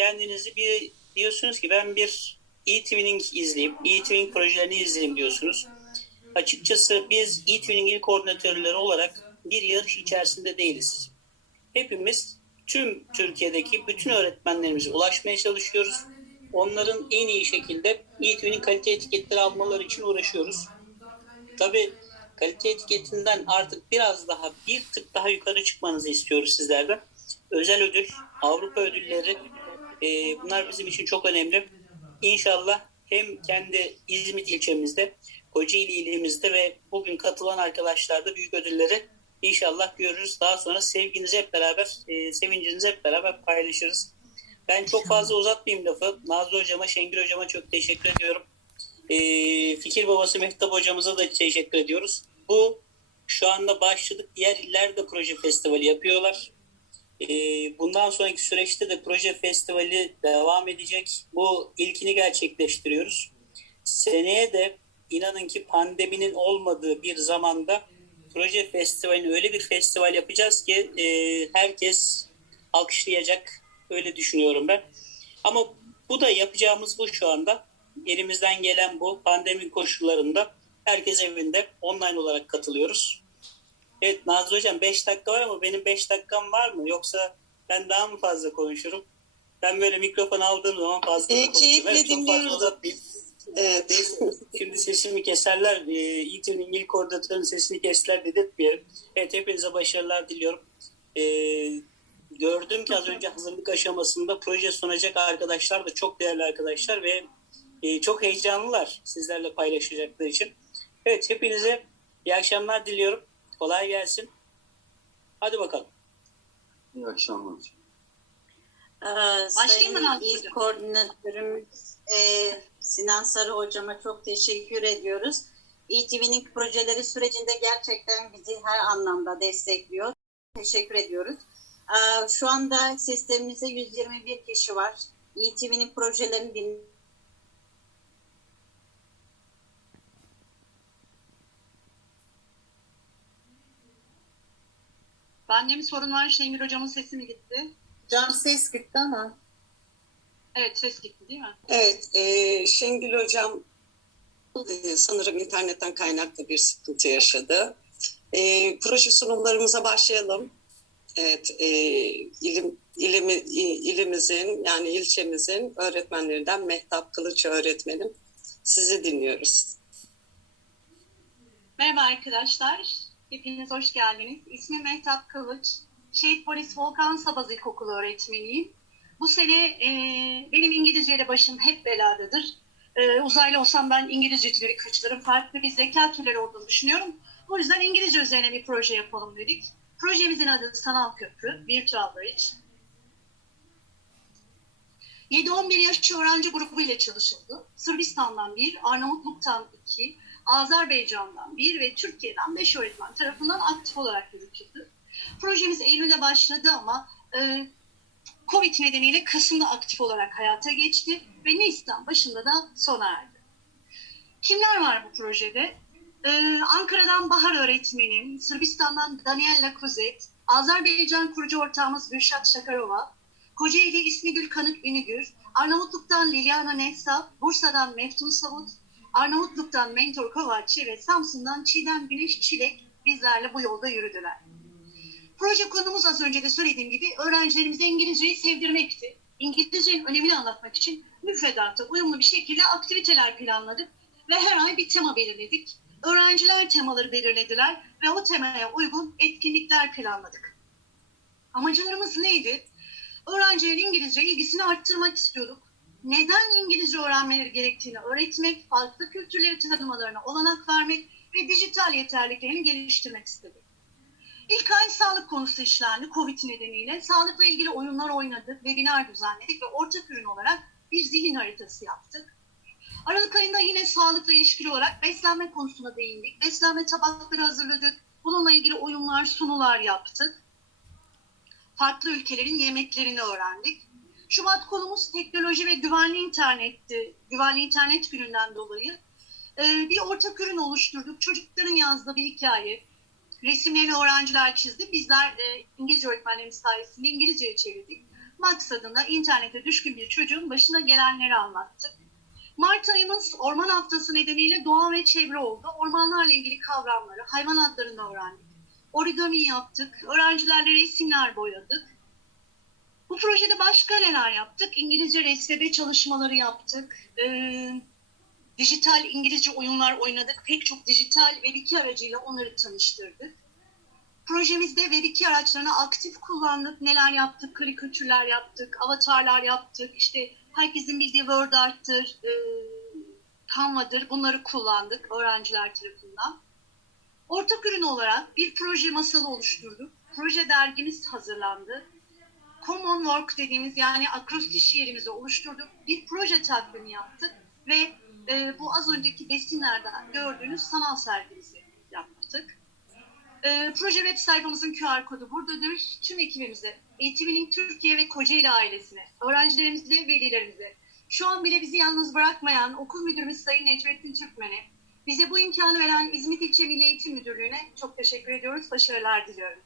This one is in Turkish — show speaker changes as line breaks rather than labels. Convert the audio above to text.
kendinizi bir diyorsunuz ki ben bir e-twinning izleyeyim, e-twinning projelerini izleyeyim diyorsunuz. Açıkçası biz e-twinning il koordinatörleri olarak bir yarış içerisinde değiliz. Hepimiz tüm Türkiye'deki bütün öğretmenlerimize ulaşmaya çalışıyoruz. Onların en iyi şekilde e-twinning kalite etiketleri almaları için uğraşıyoruz. Tabii kalite etiketinden artık biraz daha bir tık daha yukarı çıkmanızı istiyoruz sizlerden. Özel ödül, Avrupa ödülleri e, bunlar bizim için çok önemli. İnşallah hem kendi İzmit ilçemizde, Kocaeli ilimizde ve bugün katılan arkadaşlar da büyük ödülleri inşallah görürüz. Daha sonra sevginizi hep beraber, e, sevincinizi hep beraber paylaşırız. Ben çok fazla uzatmayayım lafı. Nazlı Hocama, Şengül Hocama çok teşekkür ediyorum. E, Fikir Babası Mehtap Hocamıza da teşekkür ediyoruz. Bu şu anda başladık. Diğer iller de proje festivali yapıyorlar. E, bundan sonraki süreçte de proje festivali devam edecek. Bu ilkini gerçekleştiriyoruz. Seneye de inanın ki pandeminin olmadığı bir zamanda proje festivalini öyle bir festival yapacağız ki e, herkes alkışlayacak. Öyle düşünüyorum ben. Ama bu da yapacağımız bu şu anda. Elimizden gelen bu. Pandemi koşullarında herkes evinde online olarak katılıyoruz. Evet Nazlı Hocam 5 dakika var ama benim 5 dakikam var mı? Yoksa ben daha mı fazla konuşurum? Ben böyle mikrofon aldığım zaman fazla
E,
konuşurum. Evet, çok fazla uzatmayayım.
Evet.
Şimdi sesimi keserler. E, İTÜ'nün ilk koordinatörünün sesini kestiler dedirtmeyelim. Evet hepinize başarılar diliyorum. E, gördüm ki az önce hazırlık aşamasında proje sunacak arkadaşlar da çok değerli arkadaşlar ve e, çok heyecanlılar sizlerle paylaşacakları için. Evet hepinize iyi akşamlar diliyorum. Kolay gelsin. Hadi bakalım.
İyi akşamlar.
Ee,
Başlayayım mı Nazlı Hocam?
Koordinatörümüz e, Sinan Sarı Hocama çok teşekkür ediyoruz. ETV'nin projeleri sürecinde gerçekten bizi her anlamda destekliyor. Teşekkür ediyoruz. Ee, şu anda sistemimizde 121 kişi var. ETV'nin projelerini din
Bende mi sorun var? Şengül hocamın sesi mi gitti?
Can ses gitti ama.
Evet ses gitti değil mi?
Evet, e, Şengül Hocam e, sanırım internetten kaynaklı bir sıkıntı yaşadı. E, proje sunumlarımıza başlayalım. Evet, e, ilim, ilimi, ilimizin yani ilçemizin öğretmenlerinden Mehtap Kılıç öğretmenim. Sizi dinliyoruz.
Merhaba arkadaşlar. Hepiniz hoş geldiniz. İsmim Mehtap Kılıç. Şehit Polis Volkan Sabaz İlkokulu öğretmeniyim. Bu sene e, benim İngilizceyle başım hep beladadır. E, uzaylı olsam ben İngilizcecileri kaçırırım. Farklı bir zeka türleri olduğunu düşünüyorum. O yüzden İngilizce üzerine bir proje yapalım dedik. Projemizin adı Sanal Köprü, Virtual Bridge. 7-11 yaş öğrenci grubu ile çalışıldı. Sırbistan'dan bir, Arnavutluk'tan iki, Azerbaycan'dan bir ve Türkiye'den beş öğretmen tarafından aktif olarak yürütüldü. Projemiz Eylül'de başladı ama e, Covid nedeniyle Kasım'da aktif olarak hayata geçti ve Nisan başında da sona erdi. Kimler var bu projede? Ee, Ankara'dan Bahar öğretmenim, Sırbistan'dan Daniela Kuzet, Azerbaycan kurucu ortağımız Gülşat Şakarova, Kocaeli İsmi Gül Kanık Ünügür, Arnavutluk'tan Liliana Nessa, Bursa'dan Meftun Savut, Arnavutluk'tan Mentor Kovaçi ve Samsun'dan Çiğdem Güneş Çilek bizlerle bu yolda yürüdüler. Proje konumuz az önce de söylediğim gibi öğrencilerimize İngilizceyi sevdirmekti. İngilizcenin önemini anlatmak için müfredata uyumlu bir şekilde aktiviteler planladık ve her ay bir tema belirledik. Öğrenciler temaları belirlediler ve o temaya uygun etkinlikler planladık. Amacılarımız neydi? Öğrencilerin İngilizce ilgisini arttırmak istiyorduk. Neden İngilizce öğrenmeleri gerektiğini öğretmek, farklı kültürleri tanımalarına olanak vermek ve dijital yeterliklerini geliştirmek istedik. İlk ay sağlık konusu işlendi Covid nedeniyle. Sağlıkla ilgili oyunlar oynadık, webinar düzenledik ve ortak ürün olarak bir zihin haritası yaptık. Aralık ayında yine sağlıkla ilişkili olarak beslenme konusuna değindik. Beslenme tabakları hazırladık. Bununla ilgili oyunlar, sunular yaptık. Farklı ülkelerin yemeklerini öğrendik. Şubat konumuz teknoloji ve güvenli internetti. Güvenli internet gününden dolayı. Ee, bir ortak ürün oluşturduk. Çocukların yazdığı bir hikaye. Resimlerini öğrenciler çizdi. Bizler e, İngilizce öğretmenlerimiz sayesinde İngilizceye çevirdik. maksadında internete düşkün bir çocuğun başına gelenleri anlattık. Mart ayımız Orman Haftası nedeniyle doğa ve çevre oldu. Ormanlarla ilgili kavramları, hayvan adlarını öğrendik. Origami yaptık, öğrencilerle resimler boyadık. Projede başka neler yaptık? İngilizce resmede çalışmaları yaptık. Ee, dijital İngilizce oyunlar oynadık. Pek çok dijital Web2 aracıyla onları tanıştırdık. Projemizde Web2 araçlarını aktif kullandık. Neler yaptık? Karikatürler yaptık, avatarlar yaptık. İşte herkesin bildiği Word Art'tır, e, Canva'dır. Bunları kullandık öğrenciler tarafından. Ortak ürün olarak bir proje masalı oluşturduk. Proje dergimiz hazırlandı. Common Work dediğimiz yani akrostiş şiirimizi oluşturduk. Bir proje takvimi yaptık ve e, bu az önceki besinlerden gördüğünüz sanal sergimizi yaptık. E, proje web sayfamızın QR kodu buradadır. Tüm ekibimize, Eğitimin Türkiye ve Kocaeli ailesine, öğrencilerimize, velilerimize, şu an bile bizi yalnız bırakmayan okul müdürümüz Sayın Necmettin Türkmen'e, bize bu imkanı veren İzmit İlçe Milli Eğitim Müdürlüğü'ne çok teşekkür ediyoruz. Başarılar diliyorum.